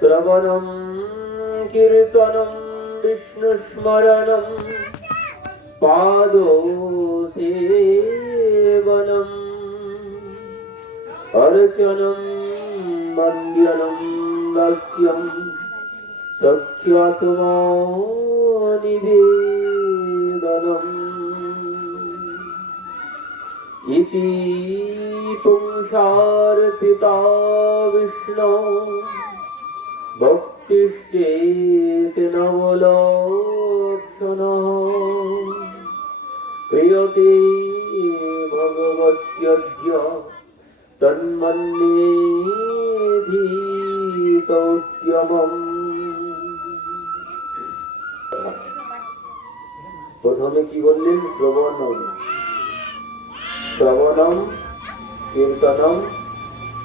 শ্রবণম কীর্তনম বিষ্ণুস্মরণম পাদসেবনম অর্চনম বന്ദ്যনম দাস্যম সখ্যাত্মা নিবেদনম ইতি পুংসার্পিতা বিষ্ণু ভক্তিশ্চেত নবলক্ষণঃ প্রিয়তে ভগবত্যদ্য তন্মন্যে ধীতোদ্যমঃ। প্রথমে কি বললেন? শ্রবণম কীর্তনম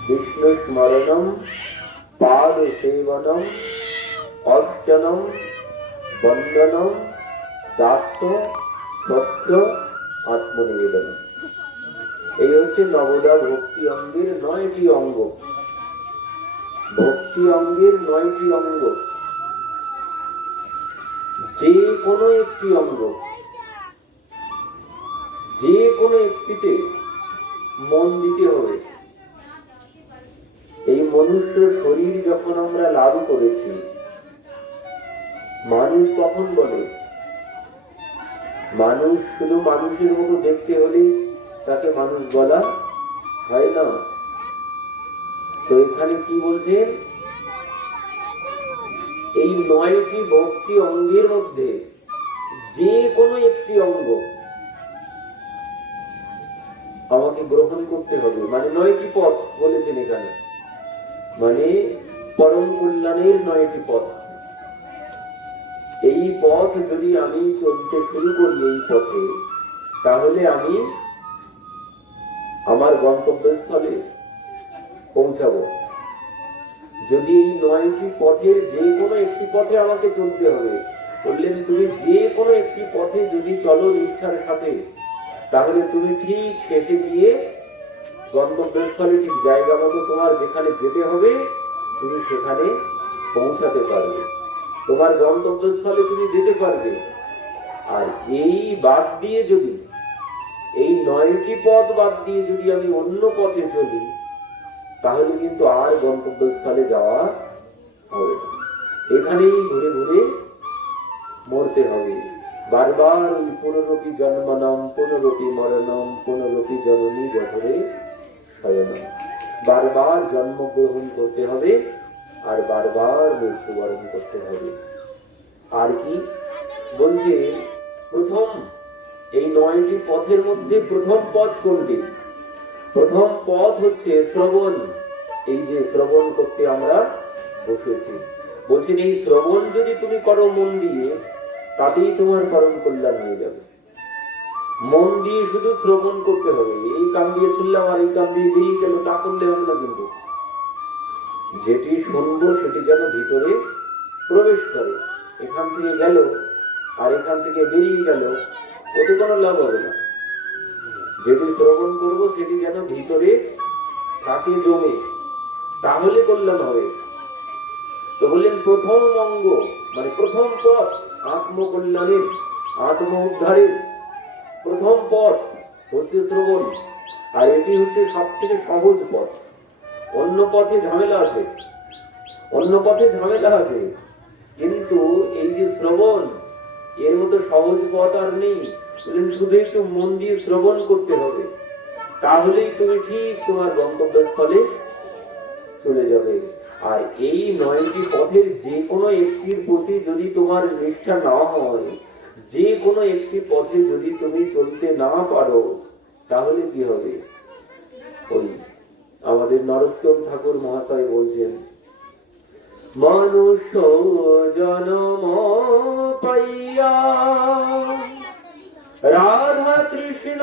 বিষ্ণু স্মরণম পাদ সেবনম অর্চনম বন্দনম দাস্য সখ্য আত্মনিবেদনম। এই হচ্ছে নবদা ভক্তি অঙ্গের 9টি অঙ্গ। ভক্তি অঙ্গের 9টি অঙ্গ, যে কোনো একটি অঙ্গ, যে কোনো একটিতে মন দিতে হবে। এই মনুষ্য শরীর যখন আমরা লাভ করেছি, মানুষ কখন বলে মানুষ শুধু মানুষের মতো দেখতে হলে তাকে মানুষ বলা হয় না। তো এখানে কি বলছেন? এই 9টি ভক্তি অঙ্গের মধ্যে যে কোনো একটি অঙ্গ আমাকে গ্রহণ করতে হবে। মানে 9টি পথ বলেছেন এখানে, মানে পরম কল্যাণের 9টি পথ। এই পথ যদি আমি চলতে শুরু করি এই পথে, তাহলে আমি আমার গন্তব্যস্থলে পৌঁছাবো। যদি এই 9টি পথের যে কোনো একটি পথে আমাকে চলতে হবে, বললেন তুমি যে কোনো একটি পথে যদি চলো নিষ্ঠার সাথে, তাহলে তুমি ঠিক শেষে গিয়ে গন্তব্যস্থলে ঠিক জায়গা মতো তোমার যেখানে যেতে হবে তুমি সেখানে পৌঁছাতে পারবে, তোমার গন্তব্যস্থলে তুমি যেতে পারবে। আর এই বাদ দিয়ে যদি, এই 9টি পথ বাদ দিয়ে যদি আমি অন্য পথে চলি, তাহলে কিন্তু আর গন্তব্যস্থলে যাওয়া হবে না। এখানেই ঘুরে ঘুরে মরতে হবে। বারবার ওই পুনরপি জন্মনাম পুনরপি মরণম পুনরপি জননী জঠরে শয়নম, বারবার জন্মগ্রহণ করতে হবে আর বারবার মৃত্যুবরণ করতে হবে। আর কি বলছে? প্রথম এই 9টি পথের মধ্যে প্রথম পথ কোনটি? প্রথম পথ হচ্ছে শ্রবণ। এই যে শ্রবণ করতে আমরা বসেছি, বলছেন এই শ্রবণ যদি তুমি করো মন দিয়ে, তাতেই তোমার পরম কল্যাণ হয়ে যাবে। মন দিয়ে শুধু শ্রবণ করতে হবে। এই কান দিয়ে শুনলাম আর এই কান দিয়ে বেরিয়ে গেল, তা করলে হবে না। কিন্তু যেটি শুনবো সেটি যেন ভিতরে প্রবেশ করে। এখান থেকে গেল আর এখান থেকে বেরিয়ে গেল, ওতে কোনো লাভ হবে না। যেটি শ্রবণ করব সেটি যেন ভিতরে থাকে, জমে, তাহলে কল্যাণ হবে। তো বললেন প্রথম অঙ্গ মানে প্রথম পথ আত্মকল্যাণের, আত্ম উদ্ধারের প্রথম পথ হচ্ছে শ্রবণ। আর এটি হচ্ছে সব থেকে সহজ পথ। অন্য পথে ঝামেলা আছে, অন্য পথে ঝামেলা আছে, কিন্তু এই যে শ্রবণ, এর মতো সহজ পথ আর নেই। শুধু একটু মন দিয়ে শ্রবণ করতে হবে, তাহলেই তুমি ঠিক তোমার গন্তব্যস্থলে চলে যাবে। আর এই 9টি পথের যে কোনো একটির প্রতি যদি তোমার নিষ্ঠা না হয়, যে কোনো একটি পথে যদি তুমি চলতে না পারো, তাহলে কি হবে? ওই আমাদের নরোত্তম ঠাকুর মহাশয় বলছেন, মানুষ জনম পাইয়া রাধা কৃষ্ণ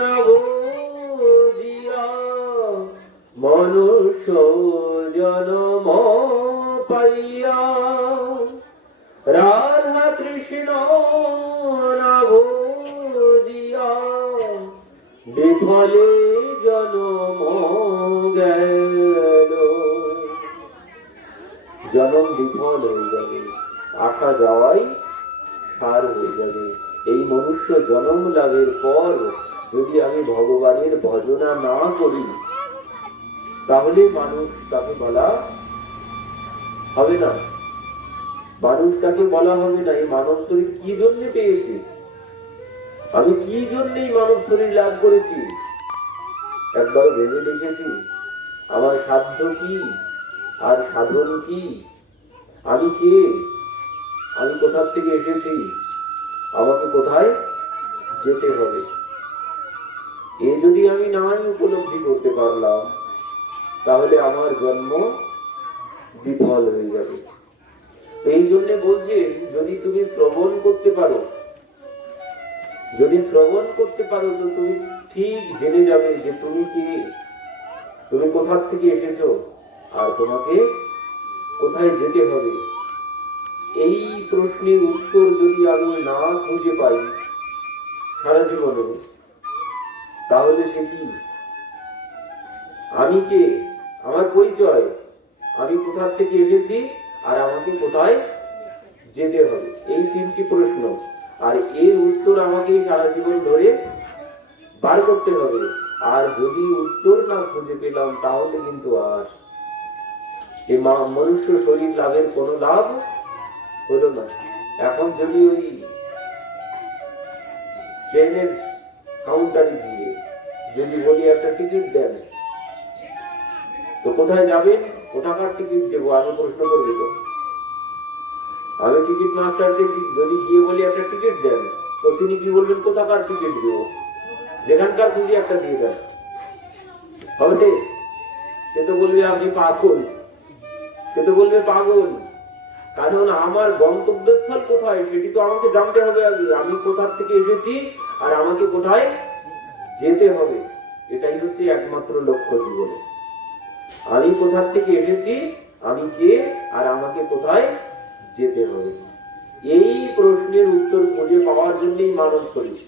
নবজিয়া, মানুষ জনম পাইয়া রাধা কৃষ্ণ নবজিয়া, বিফলে জনম গেল। জনম বিফল হয়ে যাবে, আসা যাওয়াই সার হয়ে যাবে। এই মনুষ্য জনম লাভের পর যদি আমি ভগবানের ভজনা না করি, তাহলে মানুষ তাকে বলা হবে না। মানুষ তাকে বলা হবে না এই মানব শরীর কি জন্য পেয়েছি, আমি কি জন্য এই মানব শরীর লাভ করেছি। একবার ভেবে দেখেছি আমার সাধ্য কি আর সাধন কি, আমি কে, আমি কোথা থেকে এসেছি, আমাকে কোথায় যেতে হবে। এ যদি আমি নাই উপলব্ধি করতে পারলাম, তাহলে আমার জন্ম বিফল হয়ে যাবে। এই জন্য বলছেন যদি তুমি শ্রবণ করতে পারো, যদি শ্রবণ করতে পারো তো তুমি ঠিক জেনে যাবে যে তুমি কে, তুমি কোথা থেকে এসেছো আর তোমাকে কোথায় যেতে হবে। এই প্রশ্নের উত্তর যদি আমি না খুঁজে পাই সারা জীবনে, তাহলে সে কি, আমি কে, আমার পরিচয়, আমি কোথা থেকে এসেছি আর আমাকে কোথায় যেতে হবে, এই তিনটি প্রশ্ন। আর এর উত্তর আমাকে সারা জীবন ধরে বার করতে হবে। আর যদি উত্তর না খুঁজে পেলাম, তাহলে কিন্তু আর এই মনুষ্য শরীর লাভের কোনো লাভ হলো না। এখন যদি ওই ট্রেনের কাউন্টারে গিয়ে যদি বলি একটা টিকিট দেন, তো কোথায় যাবেন, কোথাকার টিকিট দেবো, আগে প্রশ্ন করবে তো। আমি টিকিট মাস্টারকে যদি গিয়ে বলি একটা টিকিট দেন, তো তিনি কি বলবেন, কোথাকার টিকিট দেবো, যেখানকার খুঁজে একটা দিয়ে দেন, হবে? সে তো বলবে আপনি পাগল, সে তো বলবে পাগল। কারণ আমার গন্তব্যস্থল কোথায় সেটি তো আমাকে জানতে হবে আগে, আমি কোথা থেকে এসেছি আর আমাকে কোথায় যেতে হবে। এটাই হচ্ছে একমাত্র লক্ষ্য জীবনে। আমি কোথা থেকে এসেছি, আমি কে, আর আমাকে কোথায় যেতে হবে। এই প্রশ্নের উত্তর খুঁজে পাওয়ার জন্যই মানব শরীর,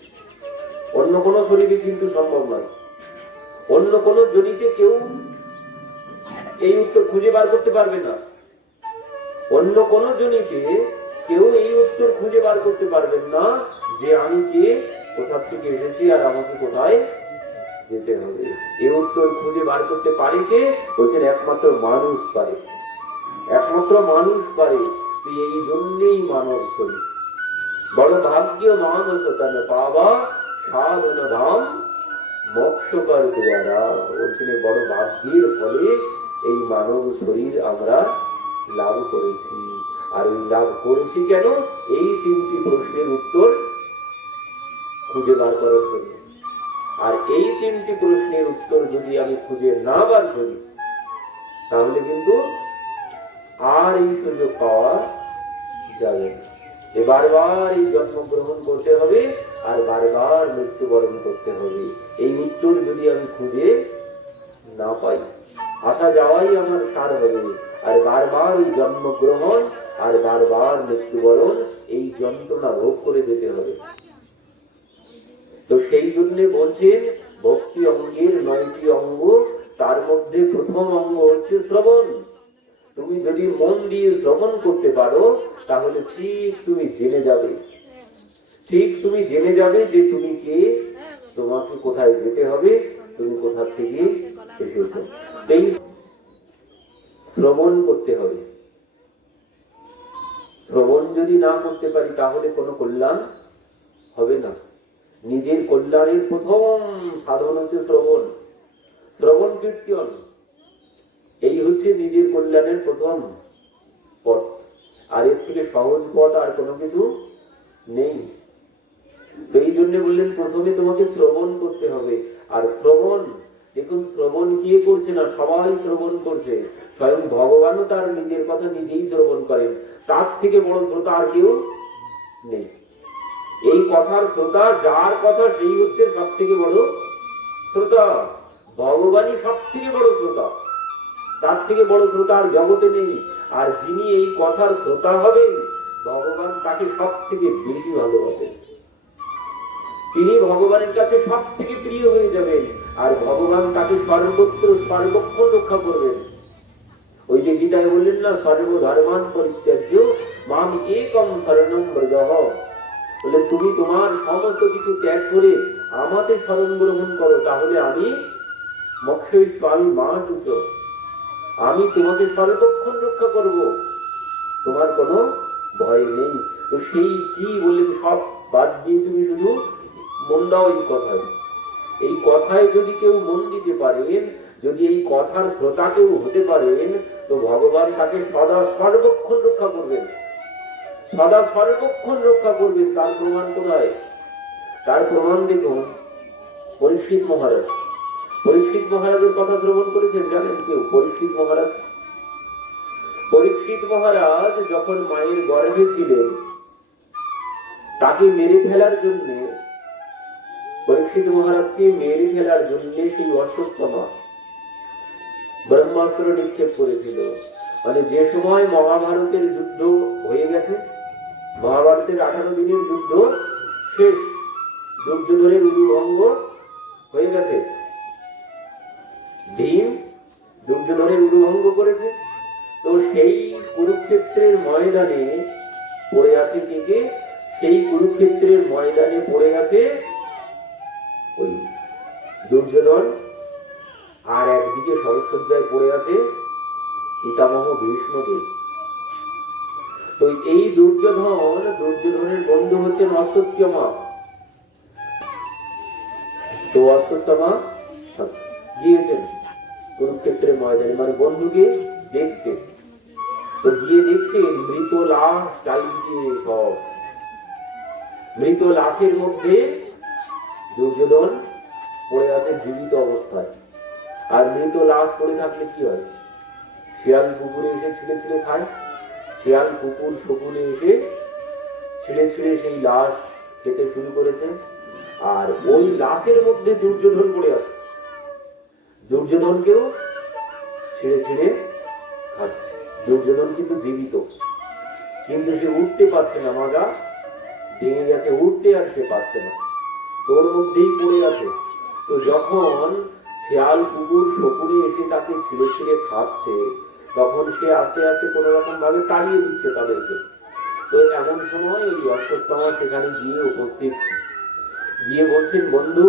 অন্য কোনো শরীরে কিন্তু সম্ভব নয়। অন্য কোনো জনিতে কেউ এই উত্তর খুঁজে বার করতে পারবে না। অন্য কোন জনিতে কেউ এই উত্তর খুঁজে বার করতে পারবেন না যে আমি কে, কোথা থেকে এসেছি আর আমাকে কোথায় যেতে হবে। এই উত্তর খুঁজে বার করতে পারে কে, বলছেন একমাত্র মানুষ পারে, একমাত্র মানুষ পারে। এই জন্যই মানব শরীর। বড় ভাগ্য মানুষ তন পাওয়া সাধন ধাম মোক্ষকর দ্বারা। বলছেন বড় ভাগ্যের ফলে এই মানব শরীর আমরা লাভ করেছি। আর এই লাভ করেছি কেন, এই তিনটি প্রশ্নের উত্তর খুঁজে বার করার জন্য। আর এই তিনটি প্রশ্নের উত্তর যদি আমি খুঁজে না বার করি, তাহলে কিন্তু আর এই সুযোগ পাওয়া যাবে না। বারবার এই জন্মগ্রহণ করতে হবে আর বারবার মৃত্যুবরণ করতে হবে। এই উত্তর যদি আমি খুঁজে না পাই, আসা যাওয়াই আমার সার হবে। আর বারবার এই জন্মগ্রহণ আর বারবার মৃত্যুবরণ, এই যন্ত্রণা ভোগ করে যেতে হবে। তো সেই জন্য বলছেন ভক্তি অঙ্গের 9টি অঙ্গ, তার মধ্যে প্রথম অঙ্গ হচ্ছে শ্রবণ। তুমি যদি মন দিয়ে শ্রবণ করতে পারো, তাহলে ঠিক তুমি জেনে যাবে, ঠিক তুমি জেনে যাবে যে তুমি কে, তোমাকে কোথায় যেতে হবে, তুমি কোথা থেকে এসেছো। এই শ্রবণ করতে হবে। শ্রবণ যদি না করতে পারি, তাহলে কোনো কল্যাণ হবে না। নিজের কল্যাণের প্রথম সাধন হচ্ছে শ্রবণ, শ্রবণ কীর্তন। এই হচ্ছে নিজের কল্যাণের প্রথম পথ। আর এর থেকে সহজ পথ আর কোনো কিছু নেই। তো এই জন্য বললেন প্রথমে তোমাকে শ্রবণ করতে হবে। আর শ্রবণ, দেখুন শ্রবণ কে করছে না, সবাই শ্রবণ করছে। স্বয়ং ভগবানও তার নিজের কথা নিজেই শ্রবণ করেন। তার থেকে বড় শ্রোতা আর কেউ নেই। এই কথার শ্রোতা যার কথা, সেই হচ্ছে সব থেকে বড় শ্রোতা। ভগবানই সব থেকে বড় শ্রোতা, তার থেকে বড় শ্রোতা আর জগতে নেই। আর যিনি এই কথার শ্রোতা হবেন, ভগবান তাকে সব থেকে বেশি ভালোবাসেন। তিনি ভগবানের কাছে সব থেকে প্রিয় হয়ে যাবেন। আর ভগবান তাকে সর্বত্র সর্বক্ষণ রক্ষা করবেন। ওই যে গীতায় বললেন না, সর্বধর্মান পরিত্যাজ্য মাম একম শরণম ব্রজহ, বলে তুমি তোমার সমস্ত কিছু ত্যাগ করে আমাকে শরণ গ্রহণ করো, তাহলে আমি মক্ষৈ স্বামী মা তুচ, আমি তোমাকে সর্বক্ষণ রক্ষা করব, তোমার কোনো ভয় নেই। তো সেই কি বললেন, সব বাদ দিয়ে তুমি শুধু মন দাও এই কথায়। এই কথায় যদি কেউ মন দিতে পারেন, যদি এই কথার শ্রোতা কেউ হতে পারেন, তো ভগবান তাকে সদা সর্বক্ষণ রক্ষা করবেন, সদা সর্বক্ষণ রক্ষা করবেন। তার প্রমাণ কোথায়? তার প্রমাণ দেখুন পরীক্ষিত মহারাজ। পরীক্ষিত মহারাজের কথা শ্রবণ করেছেন জানেন কেউ? পরীক্ষিত মহারাজ, পরীক্ষিত মহারাজ যখন মায়ের গর্ভে ছিলেন, তাকে মেরে ফেলার জন্য, পরীক্ষিত মহারাজকে মেরে ফেলার জন্য সেই অশ্বত্থামা ব্রহ্মাস্ত্র নিক্ষেপ করেছিল। মানে যে সময় মহাভারতের যুদ্ধ হয়ে গেছে, মহাভারতের 18 দিনের যুদ্ধ শেষ, দুর্যোধনের উরুভঙ্গ হয়ে গেছে, ভীম দুর্যোধনের উরুভঙ্গ করেছে। তো সেই কুরুক্ষেত্রের ময়দানে পড়ে আছে কে কে? সেই কুরুক্ষেত্রের ময়দানে পড়ে আছে ওই দুর্যোধন, আর একদিকে সরসজ্জায় পড়ে আছে পিতামহ ভীষ্মদেব। তো এই দুর্যোধনের বন্ধু হচ্ছেন অশ্বত্থামা। তো অশ্বত্থামা গিয়েছেন কুরুক্ষেত্রের ময়দানে, মানে বন্ধুকে দেখতে। তো গিয়ে দেখছেন মৃত লাশ চারিদিকে, সব মৃত লাশের মধ্যে দুর্যোধন পড়ে আছে জীবিত অবস্থায়। আর মৃত লাশ পড়ে থাকলে কি হয়? শিয়াল কুকুরে এসে ছিঁড়ে ছিঁড়ে খায়, শিয়াল কুকুর শকুনে এসে ছিঁড়ে ছিঁড়ে সেই লাশ খেতে শুরু করেছে। আর ওই লাশের মধ্যে দুর্যোধন পড়ে আছে, দুর্যোধনকেও ছিঁড়ে ছিঁড়ে খাচ্ছে। দুর্যোধন কিন্তু জীবিত, কিন্তু সে উঠতে পারছে না, মাজা ভেঙে গেছে, উঠতে আর সে পারছে না, তোর মধ্যেই পড়ে আছে। তো যখন শিয়াল কুকুর শকুনে এসে তাকে ছিঁড়ে ছিঁড়ে খাচ্ছে, তখন সে আস্তে আস্তে কোন রকম ভাবে তাড়িয়ে দিচ্ছে তাদেরকে। তো এমন সময় ওই অশ্বত্থামা সেখানে গিয়ে উপস্থিত, গিয়ে বলছেন, বন্ধু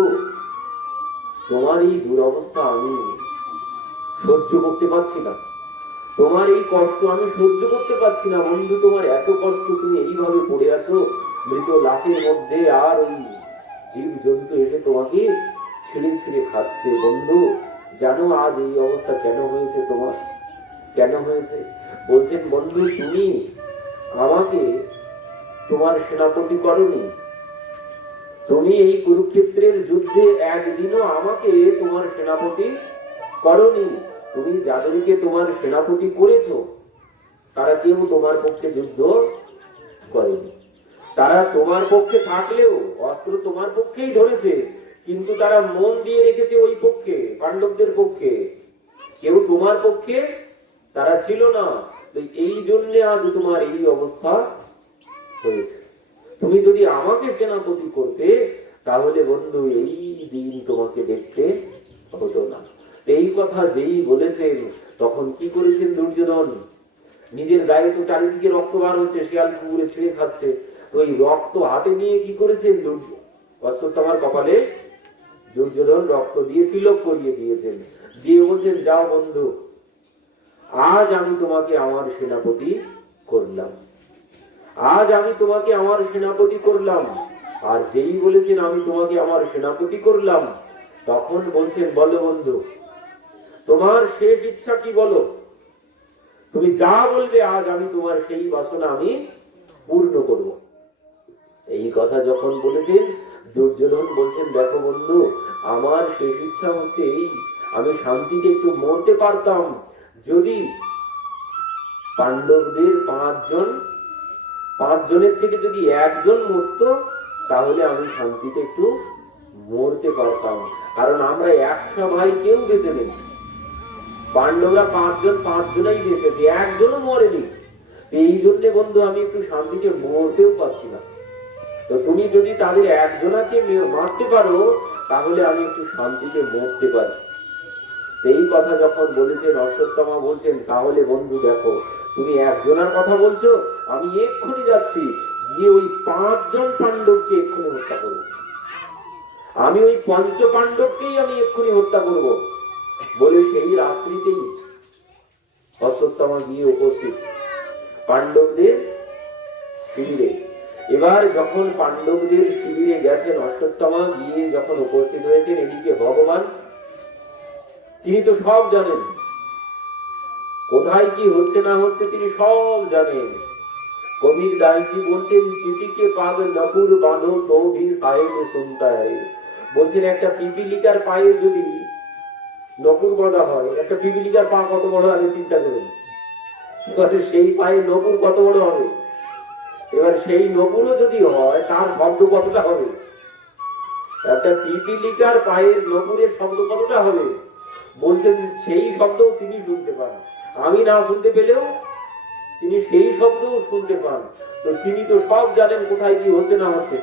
তোমার এই দুরবস্থা আমি সহ্য করতে পারছি না, তোমার এই কষ্ট আমি সহ্য করতে পারছি না বন্ধু, তোমার এত কষ্ট, তুমি এইভাবে পড়ে আছো মৃত লাশের মধ্যে, আর ওই জীব জন্তু এসে তোমাকে ছিঁড়ে ছিঁড়ে খাচ্ছে। বন্ধু জানো আজ এই অবস্থা কেন হয়েছে তোমার? কেন হয়েছে? বলছেন, বন্ধু তুমি আমাকে তোমার সেনাপতি করনি, তুমি এই কুরুক্ষেত্রের যুদ্ধে একদিনও আমাকে তোমার সেনাপতি করনি, তুমি যাদেরকে তোমার সেনাপতি করেছো তারা কেউ তোমার পক্ষে যুদ্ধ করেনি। তারা তোমার পক্ষে থাকলেও অস্ত্র তোমার পক্ষেই ধরেছে, কিন্তু তারা মন দিয়ে রেখেছে ওই পক্ষে, পাণ্ডবদের পক্ষে, কেউ তোমার পক্ষে তারা ছিল না। এই জন্য আজ তোমার এই অবস্থা হয়েছে। তুমি যদি আমাকে সেনাপতি করতে, তাহলে বন্ধু এই দিন তোমাকে দেখতে হতো না। এই কথা যেই বলেছেন, তখন কি করেছেন দুর্যোধন? নিজের গায়ে তো চারিদিকে রক্ত বার হচ্ছে, শিয়াল কুকুরে ছিঁড়ে খাচ্ছে, তো এই রক্ত হাতে নিয়ে কি করেছেন? অশ্বত্থামার কপালে দুর্যোধন রক্ত দিয়ে তিলক করিয়ে দিয়েছেন, দিয়ে বলছেন, যাও বন্ধু, আজ আমি তোমাকে আমার সেনাপতি করলাম, আজ আমি তোমাকে আমার সেনাপতি করলাম। আর যেই বলেছেন আমি তোমাকে আমার সেনাপতি করলাম, তখন বলছেন, বলো বন্ধু তোমার শেষ ইচ্ছা কি বলো, তুমি যা বলবে আজ আমি তোমার সেই বাসনা আমি পূর্ণ করব। এই কথা যখন বলেছেন, দুর্যোধন বলছেন, দেখো বন্ধু আমার শেষ ইচ্ছা হচ্ছে এই, আমি শান্তিতে একটু মরতে পারতাম, যদি পাণ্ডবদের 5 জনের থেকে যদি একজন মরত, তাহলে আমি শান্তিতে একটু মরতে পারতাম। কারণ আমরা 100 ভাই কেউ বেঁচে নেই, পাণ্ডবরা 5 জনেই বেঁচেছে, একজনও মরেনি। এই জন্য বন্ধু আমি একটু শান্তিতে মরতেও পারছি না। তো তুমি যদি তাদের একজনাকে মারতে পারো, তাহলে আমি একটু শান্তিতে মরতে পারি। এই কথা যখন বলেছেন অশ্বত্থামা বলছেন, তাহলে বন্ধু দেখো, তুমি একজনের কথা বলছো, আমি এক্ষুনি যাচ্ছি, গিয়ে ওই 5 জন পাণ্ডবকে এক্ষুনি হত্যা করব, আমি ওই পঞ্চ পাণ্ডবকেই আমি এক্ষুনি হত্যা করব। বলে সেই রাত্রিতেই অশ্বত্থামা গিয়ে উপস্থিত পাণ্ডবদের শিবিরে। এবার যখন পাণ্ডবদের শিবিরে গেছেন অশ্বত্থামা, গিয়ে যখন উপস্থিত হয়েছেন, এদিকে ভগবান, তিনি তো সব জানেন, কোথায় কি হচ্ছে না হচ্ছে তিনি সব জানেন। কবির দাইজি বলছেন, চিঠিকে পাগ নপুর বাঁধো তো ভি সাহেব শুনতা হয়। বলছেন একটা পিপিলিকার পায়ে যদি নপুর বাঁধা হয়, একটা পিপিলিকার পা কত বড় আগে চিন্তা করুন, এবারে সেই পায়ে নপুর কত বড় হবে, এবার সেই নপুরও যদি হয় তার শব্দ কতটা হবে, একটা পিপিলিকার পায়ের নপুরের শব্দ কতটা হবে। বলছেন সেই শব্দ তিনি শুনতে পান, আমি না শুনতে পেলেও তিনি সেই শব্দও শুনতে পান। তো তিনি তো সব জানেন কোথায় কি হচ্ছে না হচ্ছে,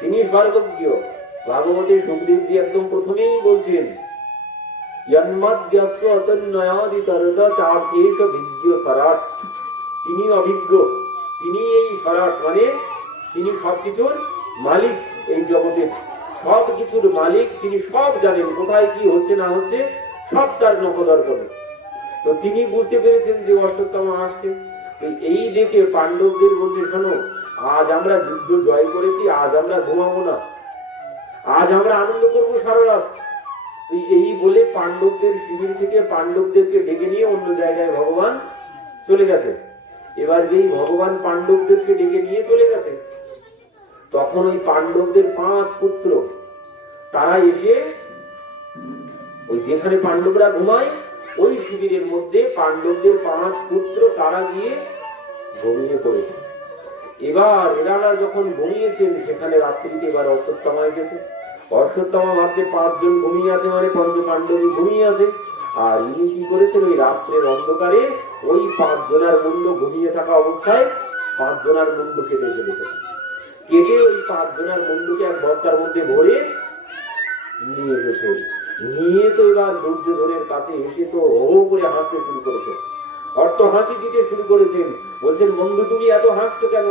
তিনি সর্বজ্ঞ। ভাগবতে সুখদেবজি একদম প্রথমেই বলছেন, তিনি অভিজ্ঞ, তিনি এই সরাট মানে তিনি সবকিছুর মালিক, এই জগতের সবকিছুর মালিক, তিনি সব জানেন কোথায় কি হচ্ছে না হচ্ছে, সব তার নখদর করে। তো তিনি বুঝতে পেরেছেন যে অশ্বত্থামা আসছে। এই দেখে পাণ্ডবদের বলছে, শোনো, আজ আমরা যুদ্ধ জয় করেছি, আজ আমরা ঘুমাবো না, আজ আমরা আনন্দ করবো সারা রাত। এই বলে পাণ্ডবদের শিবির থেকে পাণ্ডবদেরকে ডেকে নিয়ে অন্য জায়গায় ভগবান চলে গেছে। এবার যেই ভগবান পাণ্ডবদেরকে ডেকে নিয়ে চলে গেছে, তখন ওই পাণ্ডবদের 5 পুত্র তারা এসে ওই যেখানে পাণ্ডবরা ঘুমায় ওই শিবিরের মধ্যে পাণ্ডবদের 5 পুত্র তারা গিয়ে ঘুমিয়ে পড়েছে। এবার এনারা যখন ঘুমিয়েছেন, সেখানে রাত্রিতে এবার অশ্বত্থামা এসেছে। অশ্বত্থামা ভাবছে 5 জন ঘুমিয়ে আছে, মানে পঞ্চ পাণ্ডবী ঘুমিয়ে আছে। আর ইনি কি করেছেন, ওই রাত্রের অন্ধকারে ওই 5 জনের মুন্ড ঘুমিয়ে থাকা অবস্থায় 5 জনের মুন্ড কেটে ফেলেছে। কেটে ওই 5 জনের মুন্ডকে এক বস্তার মধ্যে ভরে নিয়ে এসেছে। নিয়ে তো এবার দুর্যোধনের কাছে এসে তো হো করে হাসতে শুরু করেছে, অর্থ হাসি দিতে শুরু করেছেন। বলছেন, বন্ধু তুমি এত হাসছো কেন?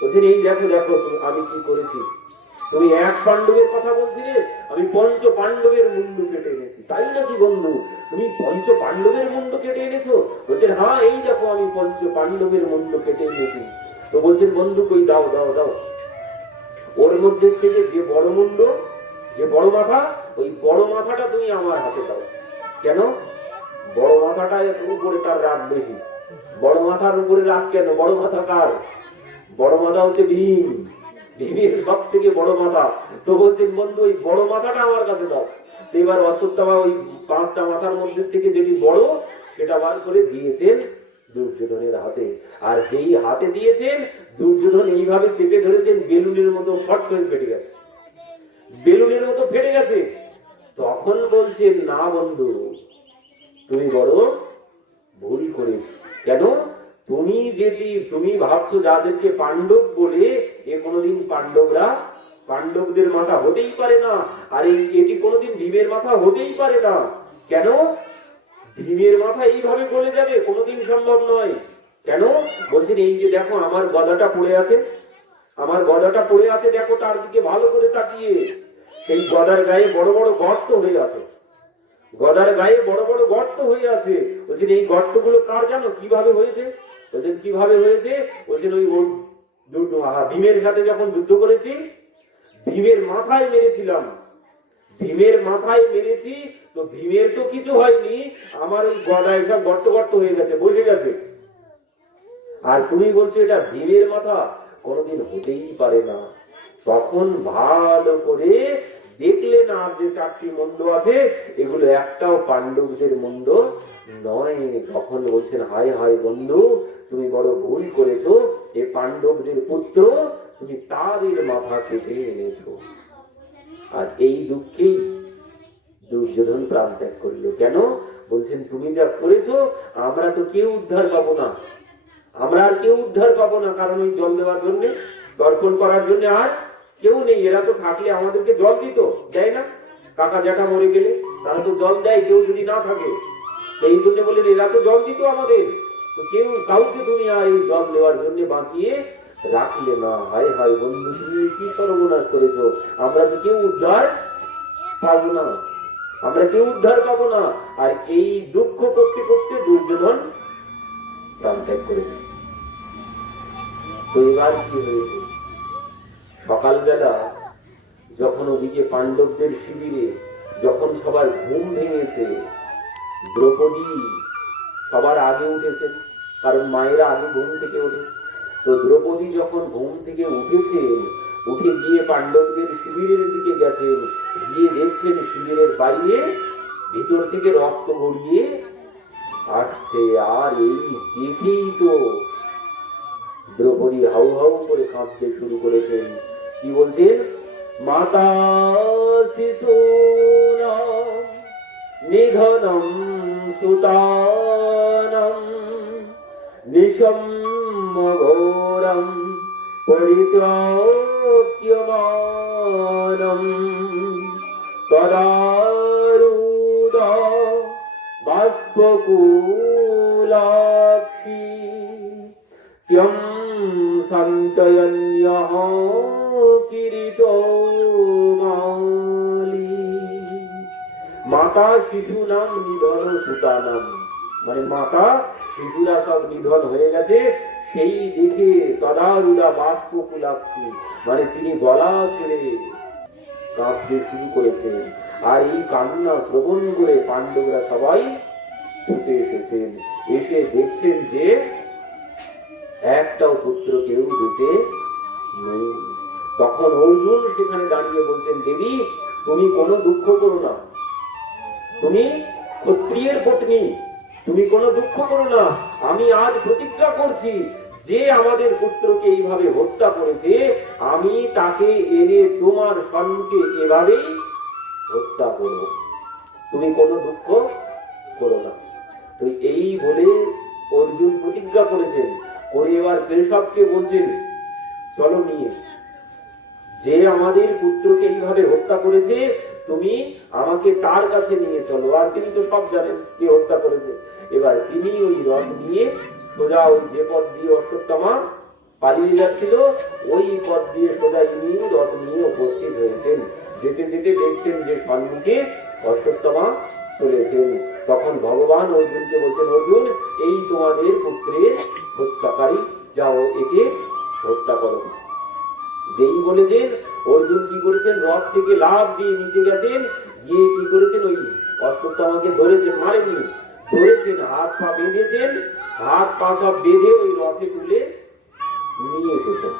বলছেন, এই দেখো দেখো আমি কি করেছি, তুমি 1 পাণ্ডবের কথা বলছিলে, আমি পঞ্চ পাণ্ডবের মুন্ড কেটে এনেছি। তাই নাকি বন্ধু, তুমি পঞ্চ পাণ্ডবের মুন্ড কেটে এনেছো? বলছেন, হ্যাঁ, এই দেখো আমি পঞ্চ পাণ্ডবের মুন্ড কেটে এনেছি। তো বলছেন, বন্ধু কই, দাও দাও দাও। ওর মধ্যে থেকে যে বড় মুন্ড, যে বড় মাথা, ওই বড় মাথাটা তুমি আমার হাতে দাও। কেন? বড় মাথাটার উপরে তার রাগ বেশি। বড় মাথার উপরে রাগ কেন? বড় মাথা কার? বড় মাথা হচ্ছে ভীম, ভীমের সব থেকে বড় মাথা। তো বলছেন, বন্ধু ওই বড় মাথাটা আমার কাছে দাও। তো এবার অশ্বত্থামা ওই 5টা মাথার মধ্যে থেকে যেটি বড়, সেটা বার করে দিয়েছেন দুর্যোধনের হাতে। আর যেই হাতে দিয়েছেন, দুর্যোধন এইভাবে চেপে ধরেছেন, বেলুনের মতো ফট করে ফেটে গেছে, বেলুনের মতো ফেটে গেছে। তখন বলছেন, না বন্ধু, তুমি বড় ভুল করেছো। কেন? তুমি ভাবছো যাদেরকে পাণ্ডব বলে, এ কোনোদিন পাণ্ডবরা পাণ্ডবদের মাথা হতেই পারে না। আর এটি কোনোদিন ভীমের মাথা হতেই পারে না। কেন? ভীমের মাথা এইভাবে গলে যাবে, কোনোদিন সম্ভব নয়। কেন? বলছেন, এই যে দেখো আমার গদাটা পড়ে আছে, আমার গদাটা পড়ে আছে, দেখো তার দিকে ভালো করে তাকিয়ে, সেই গদার গায়ে বড় বড় গর্ত হয়ে আছে, গদার গায়ে বড় বড় গর্ত হয়ে আছে। বলছেন, এই গর্তগুলো কার জানো কিভাবে হয়েছে? বলছেন, কিভাবে হয়েছে? বলছেন, ওই ভীমের সাথে যখন যুদ্ধ করেছি, ভীমের মাথায় মেরেছিলাম, ভীমের মাথায় মেরেছি, তো ভীমের তো কিছু হয়নি, আমার ওই গদায় সব গর্ত গর্ত হয়ে গেছে, বসে গেছে। আর তুমি বলছো এটা ভীমের মাথা, কোনোদিন হতেই পারে না। তখন ভালো করে দেখলেন, আর যে 4টি মুন্ড আছে, এগুলো একটাও পাণ্ডবদের মুন্ড নয়। তখন বলছেন, হায় হায় বন্ধু, তুমি বড় ভুল করেছো, এ পাণ্ডবদের পুত্র, তুমি তাদের মাথা কেটে এনেছো। আর এই দুঃখেই দুর্যোধন প্রাণ ত্যাগ করলো। কেন? বলছেন, তুমি যা করেছো, আমরা তো কেউ উদ্ধার পাবো না, আমরা আর কেউ উদ্ধার পাবো না। কারণ ওই জল দেওয়ার জন্য, তর্পণ করার জন্য আর কেউ নেই। এরা তো থাকলে আমাদেরকে জল দিত, দেয় না। কাকা জ্যাঠা মরে গেলে তারা তো জল দেয় কেউ যদি না থাকে। এই জন্য বললেন এরা তো জল দিত আমাদের, তো কেউ কাউকে তুমি আর এই জল দেওয়ার জন্য বাঁচিয়ে রাখলে না। হায় হায় বন্ধু, তুমি কি সর্বনাশ করেছো, আমরা তো কেউ উদ্ধার পাবো না, আমরা কেউ উদ্ধার পাবো না। আর এই দুঃখ করতে করতে দুর্যোধন প্রাণ ত্যাগ করেছে। তো এবার কি হয়েছে, সকালবেলা যখন ওদিকে পাণ্ডবদের শিবিরে যখন সবার ঘুম ভেঙেছে, দ্রৌপদী সবার আগে উঠেছেন, কারণ মায়েরা আগে ঘুম থেকে ওঠে। তো দ্রৌপদী যখন ঘুম থেকে উঠেছেন, উঠে গিয়ে পাণ্ডবদের শিবিরের দিকে গেছেন, গিয়ে দেখছেন শিবিরের বাইরে ভিতর থেকে রক্ত গড়িয়ে আসছে। আর এই দেখেই তো দ্রৌপদী হাউ হাউ করে কাঁদতে শুরু করেছেন। কি বলছেন, মাতা শিশুরা নিধনম সুতানম নিশম্মঘোরম পরিত্রাপ্যমানম তদারুদা বাষ্পকুলাক্ষী ত্যম সন্তয়ন্যঃ কিরীটমালি। মাতা শিশু নাম নিধন সুতা নাম, মানে মাতা শিশুরা সব নিধন হয়ে গেছে সেই দেখে তদারুদা বাষ্পকুলাক্ষী, মানে তিনি গলা ছেড়ে কাঁদতে শুরু করেছেন। আর এই কান্না শ্রবণ করে পাণ্ডবরা সবাই ছুটে এসেছেন, এসে দেখছেন যে একটাও পুত্র কেউ বেঁচে নেই। তখন অর্জুন সেখানে দাঁড়িয়ে বলছেন, দেবী তুমি কোনো দুঃখ করো না, তুমি ক্ষত্রিয়ের পত্নী, তুমি কোনো দুঃখ করো না। আমি আজ প্রতিজ্ঞা করছি যে আমাদের পুত্রকে এইভাবে হত্যা করেছে, আমি তাকে এনে তোমার সম্মুখে এভাবেই হত্যা করব, তুমি কোনো দুঃখ করো না। তো এই বলে অর্জুন প্রতিজ্ঞা করেছেন। করে এবার কেশবকে বলছেন, চলো নিয়ে, যে আমাদের পুত্রকে এইভাবে হত্যা করেছে তুমি আমাকে তার কাছে নিয়ে চলো। আর তিনি তো সব জানেন কে হত্যা করেছে। এবার তিনি ওই রথ নিয়ে সোজা ওই যে পথ দিয়ে অশ্বত্থামা পালিয়ে যাচ্ছিল, ওই পথ দিয়ে সোজা ইনি রথ নিয়ে উপস্থিত হয়েছেন। যেতে যেতে দেখছেন যে সম্মুখে অশ্বত্থামা চলেছেন। তখন ভগবান অর্জুনকে বলছেন, অর্জুন এই তোমাদের পুত্রের হত্যাকারী, যাও একে হত্যা করো। যেই বলেছেন অর্জুন কি করেছেন, রথ থেকে লাফ দিয়ে নিচে গেছেন, গিয়ে কি করেছেন ওই অশ্বত্থামাকে ধরেছেন, মারেননি, ধরেছেন, হাত পা বেঁধেছেন, হাত পা সব বেঁধে ওই রথে তুলে নিয়ে এসেছেন।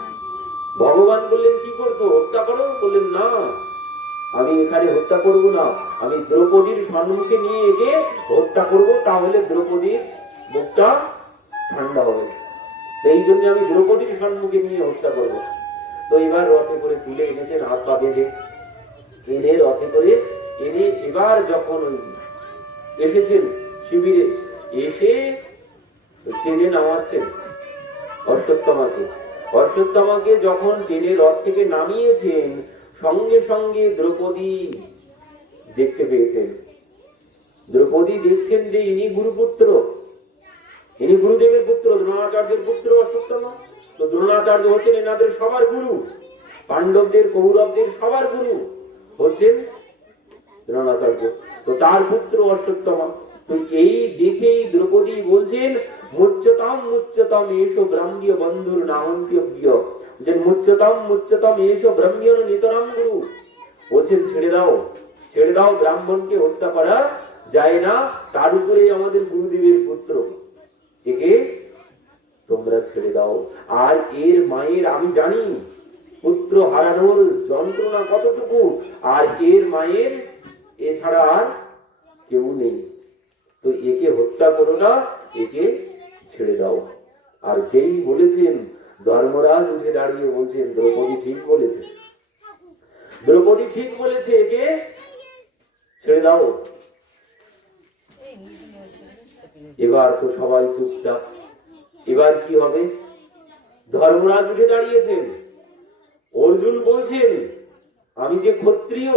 ভগবান বললেন, কি করছো, হত্যা করো? বললেন, না আমি এখানে হত্যা করব না, আমি দ্রৌপদীর সম্মুখে নিয়ে একে হত্যা করব, তাহলে দ্রৌপদীর মুখটা ঠান্ডা হবে, এই জন্য আমি দ্রৌপদীর সম্মুখে নিয়ে হত্যা করব। তো এবার রথে করে তুলে এনেছেন, হাত পা বেঁধে এনে রথে করে এনে এবার যখন ওই এসেছেন শিবিরে, এসে টেনে নামাচ্ছেন অশ্বত্থামাকে। অশ্বত্থামাকে যখন টেনে রথ থেকে নামিয়েছেন, সঙ্গে সঙ্গে দ্রৌপদী দেখতে পেয়েছেন। দ্রৌপদী দেখছেন যে ইনি গুরুপুত্র, ইনি গুরুদেবের পুত্র, দ্রোণাচার্যের পুত্র অশ্বত্থামা। তো দ্রোণাচার্য হচ্ছেন এনাদের সবার গুরু, পাণ্ডবদের কৌরবদের সবার গুরু হচ্ছেন দ্রোণাচার্য, তো তার পুত্র অশ্বত্থামা। তো এই দেখেই দ্রৌপদী বলছেন, মুচ্যতাম মুচ্যতাম এসো ব্রাহ্ম্য বন্ধুর নাহন্ত্যব্য, যে মুচ্যতাম মুচ্যতাম এসো ব্রাহ্মণ নিতরাম গুরু, বলছেন ছেড়ে দাও, ছেড়ে দাও, ব্রাহ্মণকে হত্যা করা যায় না, তার উপরে আমাদের গুরুদেবের পুত্র, একে তোমরা ছেড়ে দাও। আর এর মায়ের আমি জানি পুত্র হারানোর যন্ত্রণা কতটুকু, আর এর মায়ের এছাড়া আর কেউ নেই, তো একে হত্যা করো না, একে ছেড়ে দাও। আর যেই বলেছেন, ধর্মরাজ উঠে দাঁড়িয়ে বলছেন, দ্রৌপদী ঠিক বলেছে, দ্রৌপদী ঠিক বলেছে, একে ছেড়ে দাও। এবার তো সবাই চুপচাপ, এবার কি হবে? ধর্মরাজ উঠে দাঁড়িয়েছেন, অর্জুন বলছেন, আমি যে ক্ষত্রিয়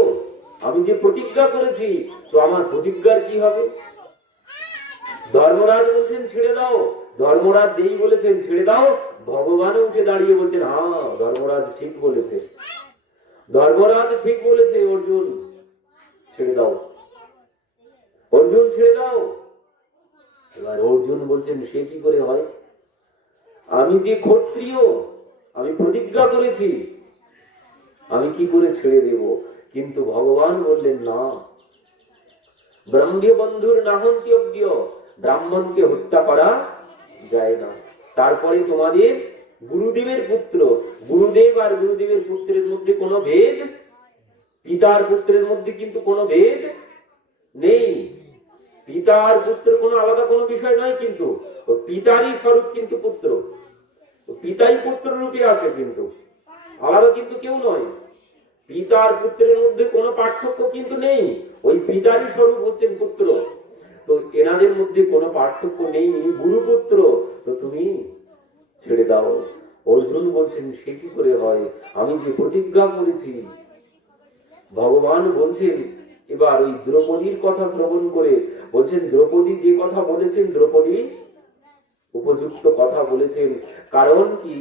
আমি যে প্রতিজ্ঞা করেছি, তো আমার প্রতিজ্ঞার কি হবে? ধর্মরাজ বলছেন ছেড়ে দাও। ধর্মরাজ যেই বলেছেন ছেড়ে দাও, ভগবানও উঠে দাঁড়িয়ে বলছেন হ্যাঁ ধর্মরাজ ঠিক বলেছে, ধর্মরাজ ঠিক বলেছে, অর্জুন ছেড়ে দাও, অর্জুন ছেড়ে দাও। এবার অর্জুন বলছেন সে কি করে হয়? আমি যে ক্ষত্রিয়, আমি প্রতিজ্ঞা করেছি, আমি কি করে ছেড়ে দেব? কিন্তু ভগবান বললেন না, ব্রহ্মে বন্ধুর নাহন্তি অজ্ঞ, ব্রাহ্মণকে হত্যা করা যায় না। তারপরে তোমাদের গুরুদেবের পুত্র, গুরুদেব আর গুরুদেবের পুত্রের মধ্যে কোনো ভেদ, পিতার পুত্রের মধ্যে কিন্তু কোনো ভেদ নেই। পিতার পুত্র কোনো আলাদা কোনো বিষয় নয়, কিন্তু পিতারই স্বরূপ কিন্তু পুত্র, পিতাই পুত্র রূপে আসে, কিন্তু আলাদা কিন্তু কেউ নয়। পিতার পুত্রের মধ্যে কোনো পার্থক্য কিন্তু নেই, ওই পিতারই স্বরূপ হচ্ছেন পুত্র। তো এনাদের মধ্যে কোনো পার্থক্য নেই, ইনি গুরুপুত্র, তো তুমি ছেড়ে দাও। অর্জুন বলছেন সে কি করে হয়? আমি যে প্রতিজ্ঞা করেছি। ভগবান বলছেন এবার ওই দ্রৌপদীর কথা শ্রবণ করে বলছেন, দ্রৌপদী যে কথা বলেছেন, দ্রৌপদী উপযুক্ত কথা বলেছেন। কারণ কি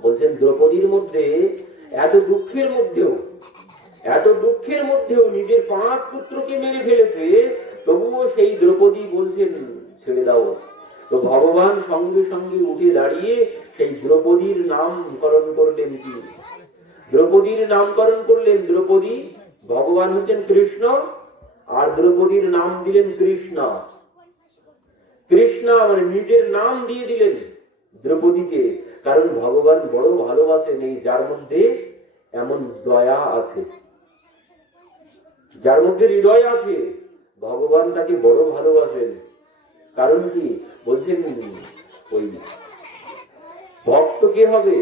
বলছেন, দ্রৌপদীর মধ্যে এত দুঃখের মধ্যেও, এত দুঃখের মধ্যেও নিজের 5 পুত্রকে মেরে ফেলেছে, তবুও সেই দ্রৌপদী বলছেন ছেড়ে দাও। তো ভগবান সঙ্গে সঙ্গে উঠে দাঁড়িয়ে সেই দ্রৌপদীর নামকরণ করলেন। কি দ্রৌপদীর নামকরণ করলেন? দ্রৌপদী, ভগবান হচ্ছেন কৃষ্ণ, আর দ্রৌপদীর নাম দিলেন কৃষ্ণা। কৃষ্ণা মানে নিজের নাম দিয়ে দিলেন দ্রৌপদীকে। কারণ ভগবান বড় ভালোবাসেন এই যার মধ্যে এমন দয়া আছে, যার মধ্যে হৃদয় আছে, ভগবান তাকে বড় ভালোবাসেন। কারণ কি বলছেন, ওই ভক্ত কে হবে?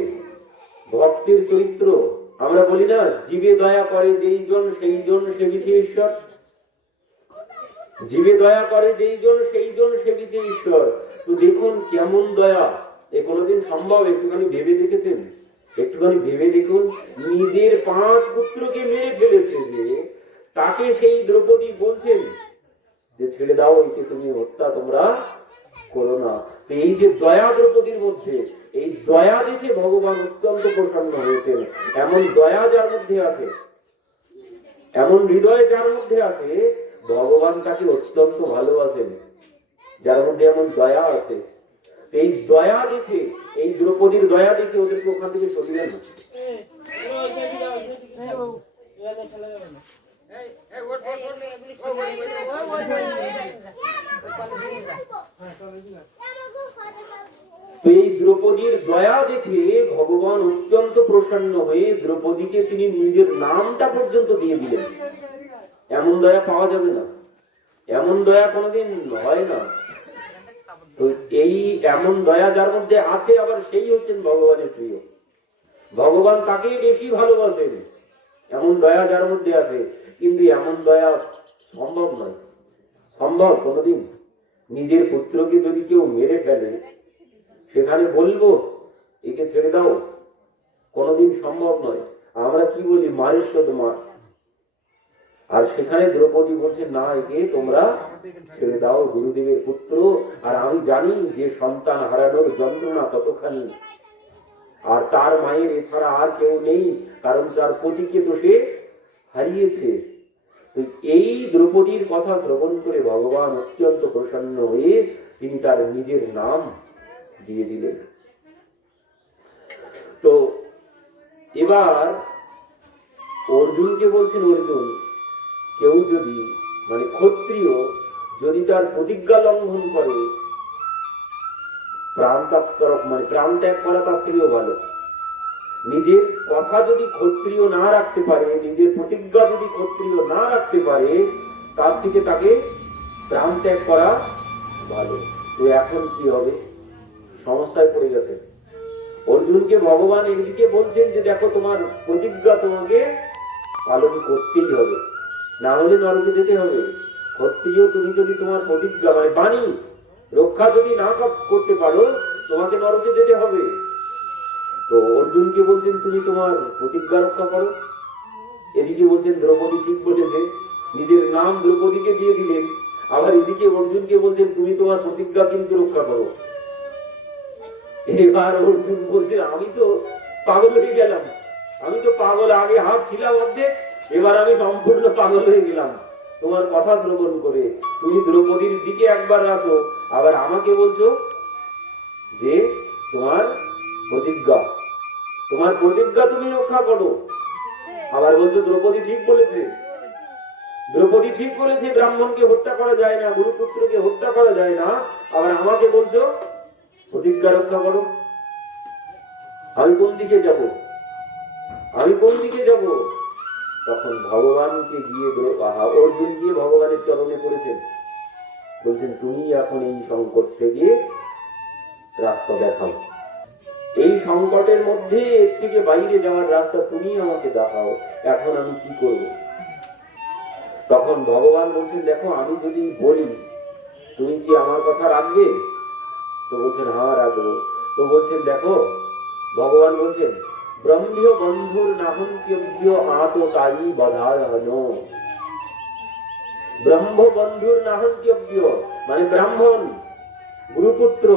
ভক্তের চরিত্র আমরা বলি না, জীবে দয়া করে যেই জন সেই জন সেবিছে ঈশ্বর। জীবে দয়া করে যেই জন সেই জন সেবিছে ঈশ্বর। তো দেখুন কেমন দয়া, এ কোনোদিন সম্ভব? একটুখানি ভেবে দেখেছেন? একটুখানি ভেবে দেখুন, নিজের 5 পুত্রকে মেরে ফেলেছে যে, তাকে সেই দ্রৌপদী বলছেন যে ছেড়ে দাও, একে তুমি হত্যা তোমরা করো না। তো এই যে দয়া দ্রৌপদীর মধ্যে, এই দয়া দেখে ভগবান অত্যন্ত প্রসন্ন হয়েছেন। এমন দয়া যার মধ্যে আছে, এমন হৃদয় যার মধ্যে আছে, ভগবান তাকে অত্যন্ত ভালোবাসেন। যার মধ্যে এমন দয়া আছে, এই দয়া দেখে, এই দ্রৌপদীর দয়া দেখে ওদেরকে ওখান থেকে সরিয়ে না। তো এই দ্রৌপদীর দয়া দেখে ভগবান অত্যন্ত প্রসন্ন হয়ে দ্রৌপদীকে তিনি নিজের নামটা পর্যন্ত দিয়ে দিলেন। এমন দয়া পাওয়া যাবে না, এমন দয়া কোনোদিন হয় না। তো এই এমন দয়া যার মধ্যে আছে, আবার সেই হচ্ছেন ভগবানের প্রিয়। ভগবান তাকে বেশি ভালোবাসেন, এমন দয়া যার মধ্যে আছে। কিন্তু এমন দয়া সম্ভব নয়। সম্ভব কোনোদিন? নিজের পুত্রকে যদি কেউ মেরে ফেলে, সেখানে বলবো একে ছেড়ে দাও? কোনোদিন সম্ভব নয়। আমরা কি বলি, মারের শোধ মার। আর সেখানে দ্রৌপদী বলছে না, একে তোমরা ছেড়ে দাও, গুরুদেবের পুত্র। আর আমি জানি যে সন্তান হারানোর যন্ত্রণা কতখানি, আর তার মায়ের এছাড়া আর কেউ নেই, কারণ তার পতিকে তো সে হারিয়েছে। তো এই দ্রৌপদীর কথা শ্রবণ করে ভগবান অত্যন্ত প্রসন্ন হয়ে তিনি তার নিজের নাম দিয়ে দিলেন। তো এবার অর্জুনকে বলছেন, অর্জুন, কেউ যদি মানে ক্ষত্রিয় যদি তার প্রতিজ্ঞা লঙ্ঘন করে, প্রাণ ত্যাগ করা তার থেকেও ভালো। নিজের কথা যদি ক্ষত্রিয় না রাখতে পারে, নিজের প্রতিজ্ঞা যদি ক্ষত্রিয় না রাখতে পারে, তার থেকে তাকে প্রাণ ত্যাগ করা ভালো। তো এখন কি হবে? সমস্যায় পড়ে গেছে। অর্জুনকে ভগবান একদিকে বলছেন যে দেখো, তোমার প্রতিজ্ঞা তোমাকে পালন করতেই হবে, না হলে নরকে যেতে হবে। ক্ষত্রিয় তুমি যদি তোমার প্রতিজ্ঞা মানে বাণী রক্ষা যদি না করতে পারো, তোমাকে নরকে যেতে হবে। তো অর্জুনকে বলছেন তুমি তোমার প্রতিজ্ঞা রক্ষা করো। এদিকে বলছেন দ্রৌপদী ঠিক বলেছে, নিজের নাম দ্রৌপদীকে দিয়ে দিলেন, আবার এদিকে অর্জুনকে বলছেন তুমি তোমার প্রতিজ্ঞা কিন্তু রক্ষা করো। এবার অর্জুন বলছেন আমি তো পাগল হয়ে গেলাম, আমি তো পাগল, আগে হাত ছিলাম অর্ধেক, এবার আমি সম্পূর্ণ পাগল হয়ে গেলাম তোমার কথা শ্রবণ করে। তুমি দ্রৌপদীর দিকে একবার আছো, আবার আমাকে বলছো যে তোমার প্রতিজ্ঞা, তোমার প্রতিজ্ঞা তুমি রক্ষা করো। আবার বলছো দ্রৌপদী ঠিক বলেছে, দ্রৌপদী ঠিক বলেছে, ব্রাহ্মণকে হত্যা করা যায় না, গুরুপুত্রকে হত্যা করা যায় না, আবার আমাকে বলছো প্রতিজ্ঞা রক্ষা করো। আমি কোন দিকে যাব, আমি কোন দিকে যাব? তখন ভগবানকে গিয়ে অর্জুন গিয়ে ভগবানের চরণে পড়েছেন, বলছেন তুমি এখন এই সংকট থেকে রাস্তা দেখাও, এই সংকটের মধ্যে এর থেকে বাইরে যাওয়ার রাস্তা তুমি আমাকে দেখাও, এখন আমি কি করব? তখন ভগবান বলছেন দেখো আমি যদি বলি তুমি কি আমার কথা রাখবে? তো বলছেন হ্যাঁ রাখবো। তো বলছেন দেখো, ভগবান বলছেন ব্রহ্ম বন্ধুর নাহন্ত্যব্য আততায়ী বধারণ। ব্রহ্ম বন্ধুর নাহন্ত্যব্য মানে ব্রাহ্মণ গুরুপুত্র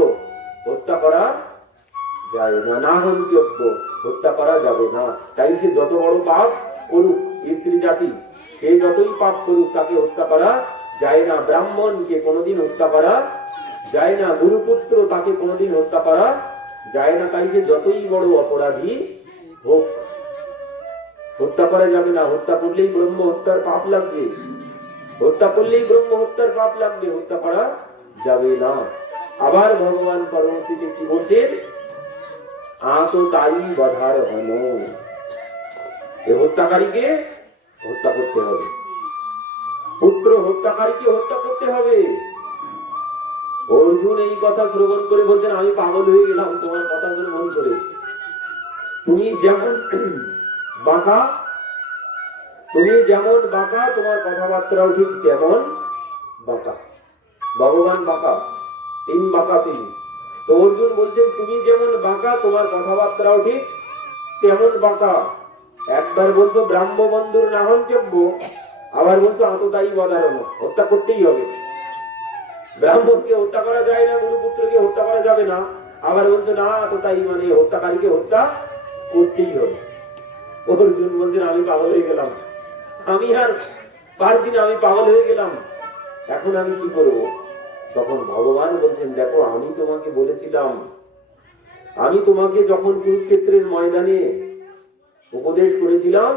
হত্যা করা যায় না, নাহন্ত্যব্য হত্যা করা যাবে না। তাই সে যত বড় পাপ করুক, স্ত্রী জাতি সে যতই পাপ করুক তাকে হত্যা করা যায় না, ব্রাহ্মণকে কোনোদিন হত্যা করা যায় না, গুরুপুত্র তাকে কোনোদিন হত্যা করা যায় না। তাই সে যতই বড় অপরাধী হোক হত্যা করা যাবে না। হত্যা করলেই ব্রহ্ম হত্যার পাপ লাগবে, হত্যা করলেই ব্রহ্ম হত্যার পাপ লাগবে, হত্যা করা যাবে না। আবার ভগবান পরবর্তীতে কি বলছেন, আততায়ী বধারণ, এই হত্যাকারীকে হত্যা করতে হবে, পুত্র হত্যাকারীকে হত্যা করতে হবে। অর্জুন এই কথা শ্রবণ করে বলছেন আমি পাগল হয়ে গেলাম তোমার কথা শ্রবণ করে। তুমি যেমন বাঁকা, তুমি যেমন বাঁকা তোমার কথাবার্তাও ঠিক তেমন বাঁকা। ভগবান বাঁকা, তিন বাঁকা তিনি। তো অর্জুন বলছেন তুমি যেমন বাঁকা তোমার কথাবার্তাও ঠিক তেমন বাঁকা। একবার বলছো ব্রাহ্ম বন্ধুর নাহন্ত্যব্য, আবার বলছো আততায়ী বধারণ, হত্যা করতেই হবে। ব্রাহ্মণকে হত্যা করা যায় না, গুরুপুত্রকে হত্যা করা যাবে না, আবার বলছো না আততায়ী মানে হত্যাকারীকে হত্যা করতেই হবে। অর্জুন বলছেন আমি পাগল হয়ে গেলাম, আমি আর পারছি না, আমি পাগল হয়ে গেলাম, এখন আমি কি করব? তখন ভগবান বলছেন দেখো আমি তোমাকে বলেছিলাম, আমি তোমাকে যখন কুরুক্ষেত্রের ময়দানে উপদেশ করেছিলাম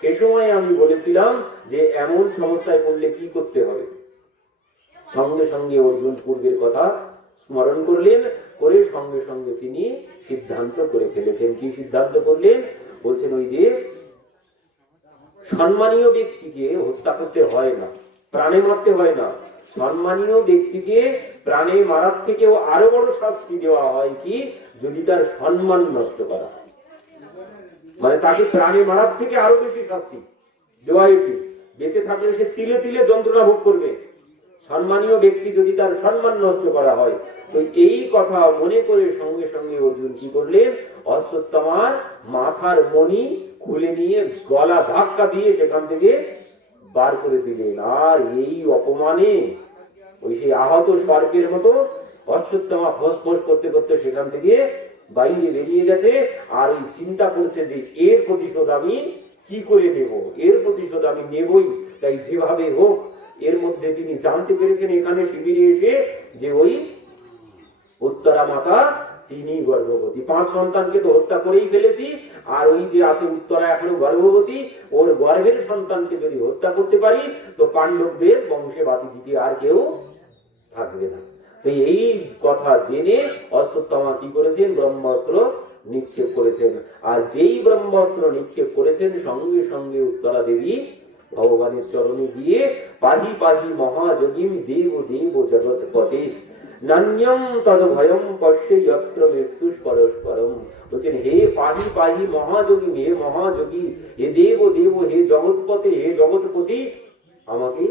সে সময় আমি বলেছিলাম যে এমন সমস্যায় পড়লে কি করতে হবে। সঙ্গে সঙ্গে অর্জুন পূর্বের কথা স্মরণ করলেন, করে সঙ্গে সঙ্গে তিনি সিদ্ধান্ত করে ফেলেছেন। কি সিদ্ধান্ত করলেন? বলছেন ওই যে সম্মানীয় ব্যক্তিকে হত্যা করতে হয় না, প্রাণে মারতে হয় না, সম্মানীয় ব্যক্তিকে প্রাণে মারার থেকেও আরো বড় শাস্তি দেওয়া হয় কি, যদি তার সম্মান নষ্ট করা হয়, মানে তাকে প্রাণে মারার থেকে আরো বেশি শাস্তি দেওয়া উচিত। বেঁচে থাকলে সে তিলে তিলে যন্ত্রণা ভোগ করবে, সম্মানীয় ব্যক্তি যদি তার সম্মান নষ্ট করা হয়। তো এই কথা মনে করে সঙ্গে সঙ্গে অর্জুন কি করলেন, অশ্বত্থামার মাথার মণি খুলে নিয়ে গলা ধাক্কা দিয়ে সেখান থেকে বার করে দিলেন। আর এই অপমানে ওই সেই আহত সর্পের মতো অশ্বত্থামা ফোঁস করতে করতে সেখান থেকে বাইরে বেরিয়ে গেছে। আর এই চিন্তা করছে যে এর প্রতিশোধ আমি কি করে নেব, এর প্রতিশোধ আমি নেবই, তাই যেভাবে হোক। এর মধ্যে তিনি জানতে পেরেছেন এখানে শিবিরে এসে যে ওই উত্তরা মাতা তিনি গর্ভবতী, 5 সন্তানকে তো হত্যা করেই ফেলেছি, আর ওই যে আছে উত্তরা এখনো গর্ভবতী, ওর গর্ভের সন্তানকে যদি হত্যা করতে পারি তো পাণ্ডবদের বংশে বাতি দিতে আর কেউ থাকবে না। তো এই কথা জেনে অশ্বত্থামা কি করেছেন, ব্রহ্মাস্ত্র নিক্ষেপ করেছেন। আর যেই ব্রহ্মাস্ত্র নিক্ষেপ করেছেন সঙ্গে সঙ্গে উত্তরা দেবী ভগবানের চরণে গিয়ে পাহি পাহি মহাযোগীম দেব দেব জগৎপতে নান্যম তদ ভয়ম পশ্যে যত্র মৃত্যুস পরস্পরম। বলছেন হে পাহি পাহি মহাযোগী, হে মহাযোগী, হে দেব দেব, হে জগৎপতে, হে জগৎপতি, আমাকে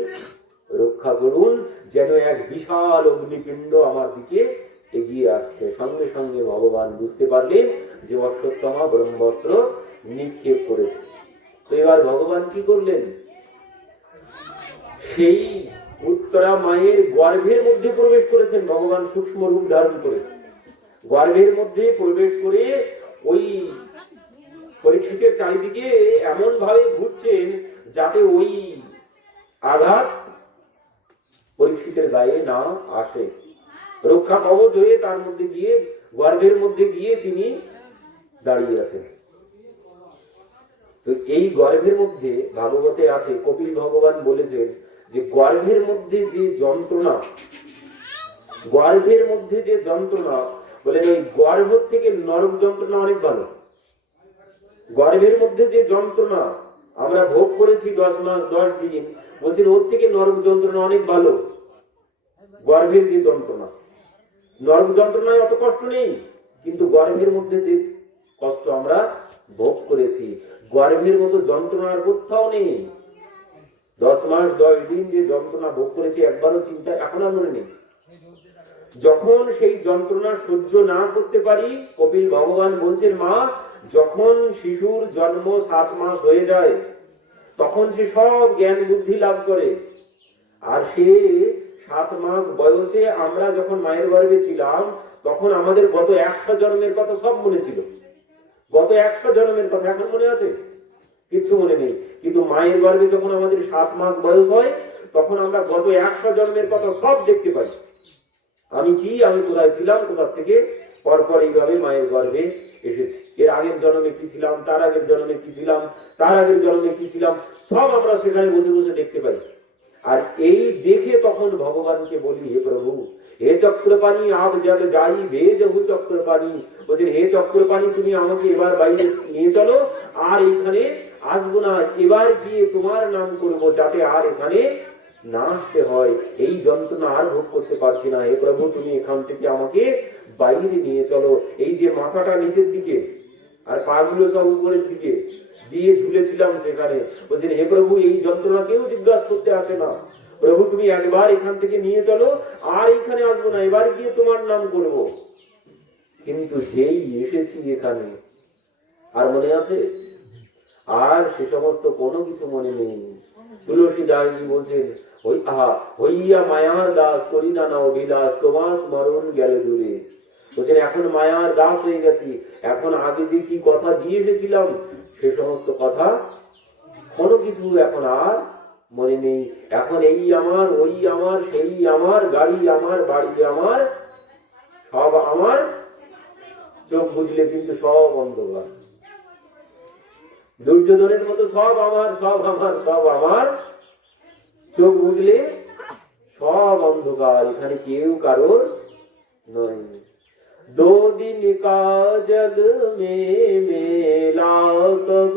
রক্ষা করুন, যেন এক বিশাল অগ্নিপিণ্ড আমার দিকে এগিয়ে আসছে। সঙ্গে সঙ্গে ভগবান বুঝতে পারলেন যে অশ্বত্থামা ব্রহ্মাস্ত্র নিক্ষেপ করেছে। তো এবার ভগবান কি করলেন, সেই উত্তরা মায়ের গর্ভের মধ্যে প্রবেশ করেছেন ভগবান, সূক্ষ্ম রূপ ধারণ করে গর্ভের মধ্যে প্রবেশ করে ওই পরীক্ষিতের চারিদিকে এমন ভাবে ঘুরছেন যাতে ওই আঘাত পরীক্ষিতের গায়ে না আসে, রক্ষা কবচ হয়ে তার মধ্যে গিয়ে, গর্ভের মধ্যে গিয়ে তিনি দাঁড়িয়ে আছেন। তো এই গর্ভের মধ্যে ভাগবতে আছে, কপিল ভগবান বলেছেন যে গর্ভের মধ্যে যে যন্ত্রণা, গর্ভের মধ্যে যে যন্ত্রণা, বলেন ওই গর্ভ থেকে নরক যন্ত্রণা অনেক ভালো। গর্ভের মধ্যে যে যন্ত্রণা আমরা ভোগ করেছি 10 মাস 10 দিন, বলছেন ওর থেকে নরক যন্ত্রণা অনেক ভালো। গর্ভের যে যন্ত্রণা, নরক যন্ত্রণায় অত কষ্ট নেই, কিন্তু গর্ভের মধ্যে যে কষ্ট আমরা ভোগ করেছি, গর্ভের মতো যন্ত্রণার কোথাও নেই। 10 মাস 10 দিন যে যন্ত্রণা ভোগ করেছি একবারও চিন্তা এখন আর মনে নেই। যখন সেই যন্ত্রণা সহ্য না করতে পারি, কপিল ভগবান বলছেন মা, যখন শিশুর জন্ম 7 মাস হয়ে যায় তখন সে সব জ্ঞান বুদ্ধি লাভ করে। আর সে 7 মাস বয়সে আমরা যখন মায়ের গর্ভে ছিলাম তখন আমাদের গত 100 জন্মের কথা সব মনে ছিল। গত 100 জন্মের কথা এখন মনে আছে? কিছু মনে নেই। কিন্তু মায়ের গর্ভে যখন আমাদের 7 মাস বয়স হয় তখন আমরা গত 100 জন্মের কথা সব দেখতে পাই। আমি কি, আমি কোথায় ছিলাম, কোথা থেকে পরপর এইভাবে মায়ের গর্ভে এসেছি, এর আগের জন্মে কি ছিলাম, তার আগের জন্মে কি ছিলাম, তার আগের জন্মে কি ছিলাম, সব আমরা সেখানে বসে বসে দেখতে পাই। আর এই দেখে তখন ভগবানকে বলি, হে প্রভু, হে চক্রপাণী, আপ জল যাই ভেজহু চক্রপাণী, বলছেন হে চক্রপাণী তুমি আমাকে এবার বাইরে নিয়ে চলো, আর এখানে আসবো না, এবার গিয়ে তোমার নাম করবো যাতে আর এখানে না আসতে হয়, এই যন্ত্রণা আর ভোগ করতে পারছি না, হে প্রভু তুমি এখান থেকে আমাকে বাইরে নিয়ে চলো। এই যে মাথাটা নিচের দিকে আর পাগুলো সব উপরের দিকে দিয়ে ঝুলেছিলাম সেখানে, বলছেন হে প্রভু এই যন্ত্রণা কেউ জিজ্ঞাসা করতে আসে না, প্রভু তুমি একবার এখান থেকে নিয়ে চলো, আর এখানে আসবো না, এবার গিয়ে তোমার নাম করব। কিন্তু যেই এসেছি এখানে, আর মনে আছে? আর সে সমস্ত কোনো কিছু মনে নেই। তুলসী দাসজি বলছেন, ওই আহা হইয়া মায়ার দাস করি না অভিলাষ, তোমার স্মরণ গেল দূরে। বলছেন এখন মায়ার দাস হয়ে গেছি, এখন আগে যে কি কথা দিয়ে এসেছিলাম সে সমস্ত কথা কোনো কিছু এখন আর মনে নেই। এখন এই আমার, ওই আমার, সেই আমার, গাড়ি আমার, বাড়ি আমার, সব আমার, চোখ বুঝলে কিন্তু সব অন্ধকার। দুর্যোধনের মতো সব আমার, সব আমার, সব আমার, চোখ বুঝলে সব অন্ধকার, এখানে কেউ কারোর নয়। दो दिन का जग में मेला सब,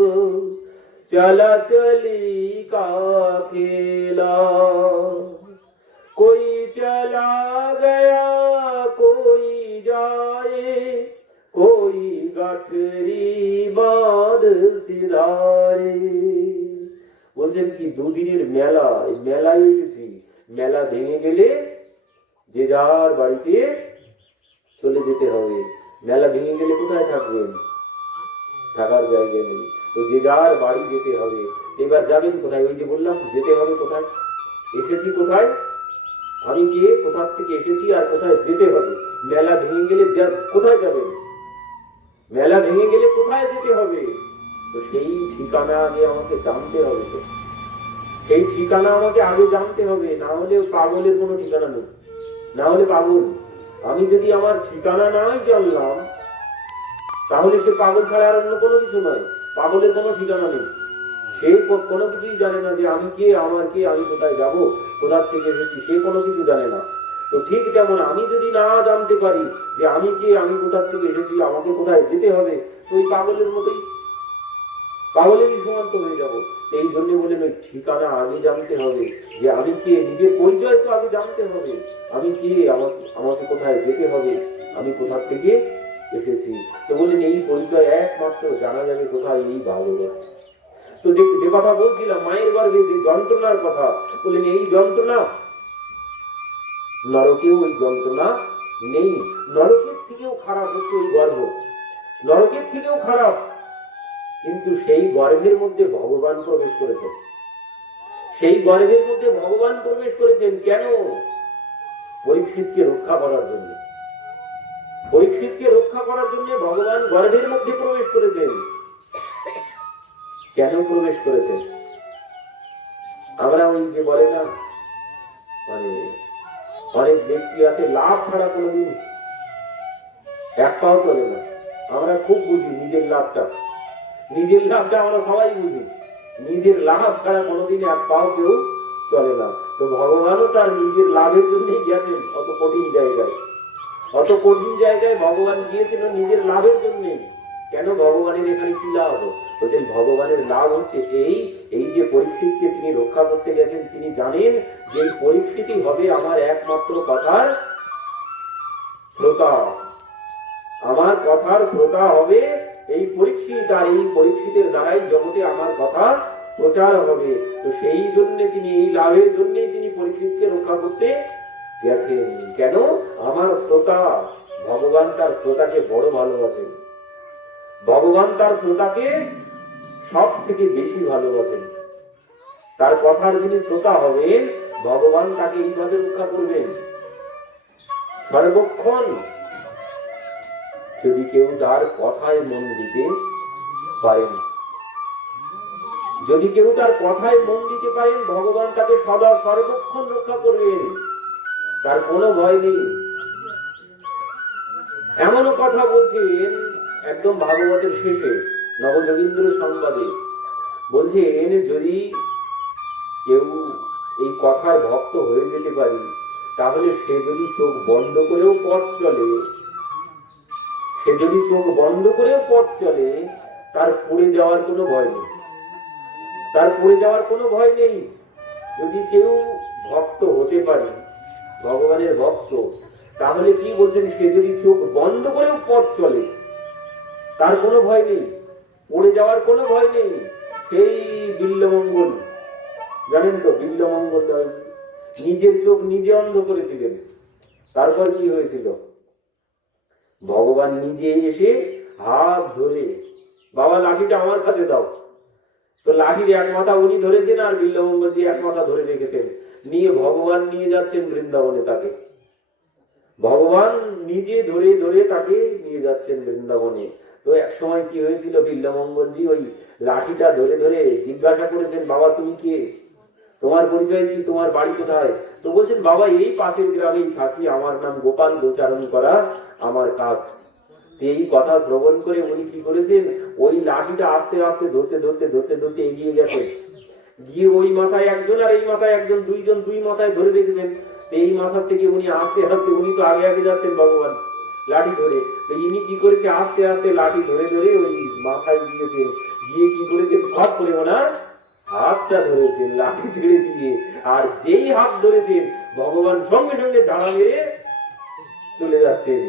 चला चली का खेला, कोई चला गया कोई जाए, कोई गठरी बांध सिधारे। বলছেন কি দুদিনের মেলা, এই মেলায় এসেছি, মেলা ভেঙে গেলে যে যার বাড়িতে চলে যেতে হবে। মেলা ভেঙে গেলে কোথায় থাকবেন? থাকার জায়গা নেই, তো যে যার বাড়ি যেতে হবে। এবার যাবেন কোথায়? ওই যে বললাম যেতে হবে কোথায়, এসেছি কোথায়, আমি গিয়ে কোথা থেকে এসেছি আর কোথায় যেতে হবে। মেলা ভেঙে গেলে কোথায় যাবেন? মেলা ভেঙে গেলে কোথায় যেতে হবে? তো সেই ঠিকানা আগে আমাকে জানতে হবে। তো সেই ঠিকানা আমাকে আগে জানতে হবে, না হলে পাগলের কোনো ঠিকানা নেই, না হলে পাগল। আমি যদি আমার ঠিকানা নাই জানলাম তাহলে সে পাগল ছাড়া আর অন্য কোনো কিছু নয়। পাগলের কোনো ঠিকানা নেই, সে কোনো কিছুই জানে না যে আমি কে, আমার কে, আমি কোথায় যাব, কোথা থেকে এসেছি, সে কোনো কিছু জানে না। তো ঠিক তেমন আমি যদি না জানতে পারি যে আমি কে, আমি কোথা থেকে এসেছি, আমাকে কোথায় যেতে হবে, তো ওই পাগলের মতোই, পাগলেরই সমান্ত হয়ে যাব। এই জন্য বলেন ওই ঠিকানা আগে জানতে হবে, যে আমি কে, নিজের পরিচয় তো আগে জানতে হবে, আমি কে, আমাকে কোথায় যেতে হবে, আমি কোথা থেকে এসেছি। তো বলেন এই পরিচয় একমাত্র জানা যাবে কোথায়? এই ভাগবত। তো যে কথা বলছিলাম মায়ের গর্ভে যে যন্ত্রণার কথা, বলেন এই যন্ত্রণা নরকেও ওই যন্ত্রণা নেই। নরকের থেকেও খারাপ হচ্ছে ওই গর্ভ, নরকের থেকেও খারাপ। কিন্তু সেই গর্ভের মধ্যে ভগবান প্রবেশ করেছেন। সেই গর্ভের মধ্যে ভগবান প্রবেশ করেছেন কেন? পরীক্ষিতকে রক্ষা করার জন্য। পরীক্ষিতকে রক্ষা করার জন্য ভগবান গর্ভের মধ্যে প্রবেশ করেছেন। কেন প্রবেশ করেছেন? আমরা ওই যে বলে না, মানে অনেক ব্যক্তি আছে লাভ ছাড়া কোনোদিন এক পাও চলে না। আমরা খুব বুঝি নিজের লাভটা, নিজের লাভটা আমরা সবাই বুঝি। নিজের লাভ ছাড়া কোনোদিন এক পাও কেউ চলে না। তো ভগবানও তার নিজের লাভের জন্যই গেছেন অত কঠিন জায়গায়। অত কঠিন জায়গায় ভগবান গিয়েছিল নিজের লাভের জন্যই। কেন? ভগবানের এখানে কি লাভ? বলছেন ভগবানের লাভ হচ্ছে এই যে পরীক্ষিতকে তিনি রক্ষা করতে গেছেন, তিনি জানেন যে এই পরীক্ষিতই হবে আমার একমাত্র কথার শ্রোতা। আমার কথার শ্রোতা হবে এই পরীক্ষিত, আর এই পরীক্ষিতের দ্বারাই জগতে আমার কথা প্রচার হবে। তো সেই জন্য তিনি, এই লাভের জন্যই তিনি পরীক্ষিতকে রক্ষা করতে গেছেন। কেন? আমার শ্রোতা। ভগবান তার শ্রোতাকে বড় ভালোবাসেন। ভগবান তার শ্রোতাকে সব থেকে বেশি ভালোবাসেন। তার কথার যিনি শ্রোতা হবেন, ভগবান তাকে এইভাবে রক্ষা করবেন সর্বক্ষণ। যদি কেউ তার কথায় মন দিতে পারেন, যদি কেউ তার কথায় মন দিতে পারেন, ভগবান তাকে সদা সর্বক্ষণ রক্ষা করবেন। তার কোনো ভয় নেই। এমনও কথা বলছেন একদম ভাগবতের শেষে নবযোগীন্দ্র সংবাদে, বলছেন যদি কেউ এই কথার ভক্ত হয়ে যেতে পারি, তাহলে সে যদি চোখ বন্ধ করেও পথ চলে, সে যদি চোখ বন্ধ করেও পথ চলে, তার পড়ে যাওয়ার কোনো ভয় নেই। তার পড়ে যাওয়ার কোনো ভয় নেই। যদি কেউ ভক্ত হতে পারে, ভগবানের ভক্ত, তাহলে কি বলছেন, সে যদি চোখ বন্ধ করেও পথ চলে, তার কোনো ভয় নেই, পড়ে যাওয়ার কোনো ভয় নেই। সেই বিল্লমঙ্গল, জানেন তো বিল্লমঙ্গল নিজের চোখ নিজে অন্ধ করেছিলেন। তারপর কি হয়েছিল? ভগবান নিজে এসে হাত ধরে, বাবা লাঠিটা আমার কাছে দাও। তো লাঠির এক মাথা উনি ধরেছেন, আর বিল্লমঙ্গলজি এক মাথা ধরে রেখেছেন। নিয়ে ভগবান নিয়ে যাচ্ছেন বৃন্দাবনে। তাকে ভগবান নিজে ধরে ধরে তাকে নিয়ে যাচ্ছেন বৃন্দাবনে। তো এক সময় কি হয়েছিল, বিল্লমঙ্গলজি ওই লাঠিটা ধরে ধরে জিজ্ঞাসা করেছেন, বাবা তুমি কে? তোমার পরিচয় কি? তোমার বাড়ি কোথায়? তো বলছেন, বাবা এই পাশের গ্রামেই থাকি, আমার নাম গোপাল, গোচারণ করা আমার কাজ। এই কথা শ্রবণ করে উনি কি করেছেন, ওই লাঠিটা আস্তে আস্তে ধরতে ধরতে ধরতে ধরতে এগিয়ে গেছেন। গিয়ে ওই মাথায় একজন আর এই মাথায় একজন, দুইজন দুই মাথায় ধরে রেখেছেন। এই মাথা থেকে উনি আস্তে আস্তে, উনি তো আগে আগে যাচ্ছেন ভগবান লাঠি ধরে, তো ইনি কি করেছে, আস্তে আস্তে লাঠি ধরে ধরে ওই মাথায় গিয়েছেন। গিয়ে কি করেছেন, ভাত করে ওনার হাতটা ধরেছেন লাঠি ছেড়ে দিয়ে। আর যেই হাত ধরেছেন, ভগবান সঙ্গে সঙ্গে ঝাড়া মেরে চলে যাচ্ছেন।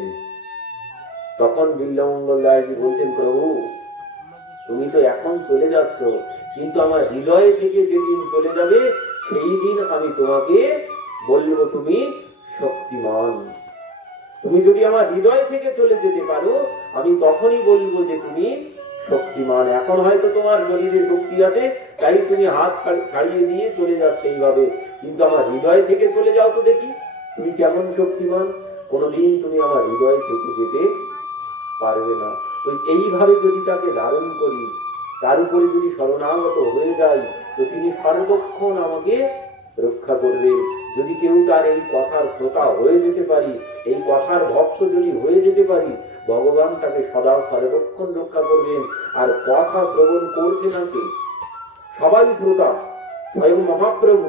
তখন বিল্লমঙ্গল দাসজি বলছেন, প্রভু তুমি তো এখন চলে যাচ্ছ, কিন্তু আমার হৃদয় থেকে যেদিন চলে যাবে, সেই দিন আমি তোমাকে বলবো তুমি শক্তিমান। তুমি যদি আমার হৃদয় থেকে চলে যেতে পারো, আমি তখনই বলবো যে তুমি শক্তিমান। এখন হয়তো তোমার শরীরে শক্তি আছে, তাই তুমি হাত ছাড়িয়ে দিয়ে চলে যাচ্ছ এইভাবে, কিন্তু আমার হৃদয় থেকে চলে যাও তো দেখি তুমি কেমন শক্তিমান। কোনোদিন তুমি আমার হৃদয় থেকে যেতে পারবে না। তো এইভাবে যদি তাকে ধারণ করি, তার উপরে যদি শরণাগত হয়ে যাই, তো তিনি সর্বক্ষণ আমাকে রক্ষা করবেন। যদি কেউ তার এই কথার শ্রোতা হয়ে যেতে পারি, এই কথার ভক্ত যদি হয়ে যেতে পারি, ভগবান তাকে সদা সর্বক্ষণ রক্ষা করবেন। আর কথা শ্রবণ করছে নাকি সবাই শ্রোতা। স্বয়ং মহাপ্রভু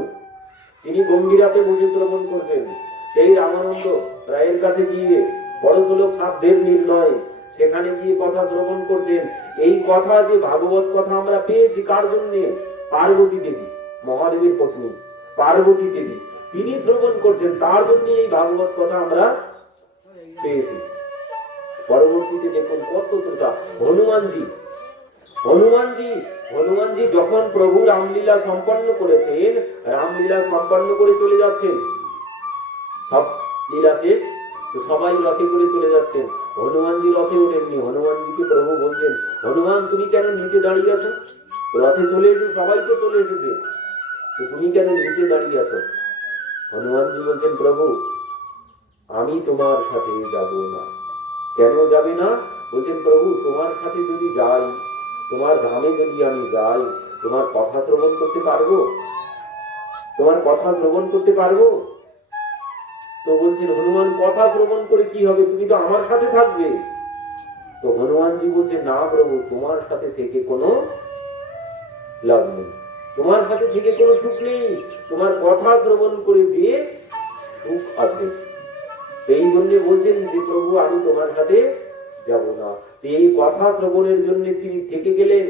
তিনি গম্ভীরাতে বসে শ্রবণ করছেন। সেই রামানন্দ রায়ের কাছে গিয়ে বড় শ্লোক সাধ্যের নির্ণয়, সেখানে গিয়ে কথা শ্রবণ করছেন। এই কথা যে ভাগবত কথা আমরা পেয়েছি কার জন্যে? পার্বতী দেবী, মহাদেবের পত্নী পার্বতী দেবী, তিনি শ্রবণ করছেন, তার জন্য এই ভাগবত কথা আমরা পেয়েছি। পরবর্তীতে দেখুন কত শ্রোতা। হনুমানজি, হনুমানজি যখন প্রভু রামলীলা সম্পন্ন করেছেন, রামলীলা সম্পন্ন করে চলে যাচ্ছেন, সব লীলা শেষ, সবাই রথে করে চলে যাচ্ছেন। হনুমানজি রথে ওঠেননি। হনুমানজিকে প্রভু বলছেন, হনুমান তুমি কেন নিচে দাঁড়িয়ে আছো? রথে চলে এসে সবাই তো চলে এসেছে, তো তুমি কেন নিচে দাঁড়িয়ে আছো? হনুমানজি বলছেন, প্রভু আমি তোমার সাথে যাব না। কেন যাবে না? বলছেন, প্রভু তোমার সাথে যদি যাই, তোমার ধামে যদি আমি যাই, তোমার কথা শ্রবণ করতে পারবো? তোমার কথা শ্রবণ করতে পারবো? তো বলছেন, হনুমান কথা শ্রবণ করে কি হবে, তুমি তো আমার সাথে থাকবে। তো হনুমানজি বলছে, না প্রভু তোমার সাথে থেকে কোনো লাভ নেই, তোমার সাথে থেকে কোনো সুখ নেই, তোমার কথা শ্রবণ করে যে সুখ আছে। এই জন্য বলছেন যে প্রভু আমি তোমার সাথে যাব না। এই কথা শ্রবণের জন্য তিনি থেকে গেলেন।